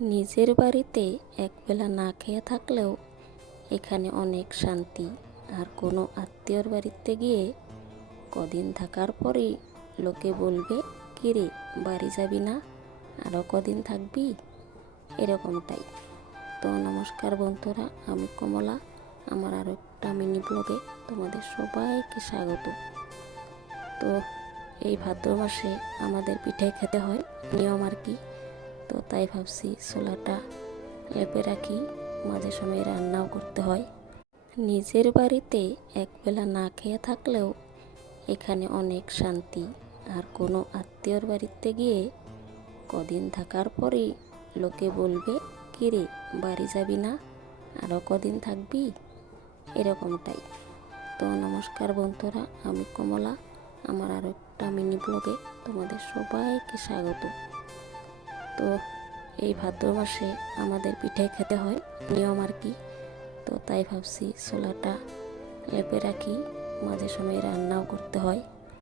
নিজের বাড়িতে একবেলা না খেয়ে থাকলেও এখানে অনেক শান্তি। আর কোনো আত্মীয়র বাড়িতে গিয়ে কদিন থাকার পরেই লোকে বলবে, কিরে বাড়ি যাবি না, আরও কদিন থাকবি, এরকমটাই। তো নমস্কার বন্ধুরা, আমি কমলা। আমার আরও একটা মিনি ব্লগে তোমাদের সবাইকে স্বাগত। তো এই ভাদ্র মাসে আমাদের পিঠে খেতে হয়, নিয়ম আর কি। তো তাই ভাবছি ছোলাটা লেপে রাখি, মাঝে সময় রান্নাও করতে হয়। নিজের বাড়িতে একবেলা না খেয়ে থাকলেও এখানে অনেক শান্তি। আর কোনো আত্মীয়র বাড়িতে গিয়ে কদিন থাকার পরেই লোকে বলবে, কিরে বাড়ি যাবি না, আরও কদিন থাকবি, এরকমটাই। তো নমস্কার বন্ধুরা, আমি কমলা। আমার আরও একটা মিনি ব্লগে তোমাদের সবাইকে স্বাগত। তো এই ভাদ্র মাসে আমাদের পিঠে খেতে হয়, নিয়ম আর কি। তো তাই ভাবছি ছোলাটা লেপে রাখি, মাঝে সময় রান্নাও করতে হয়।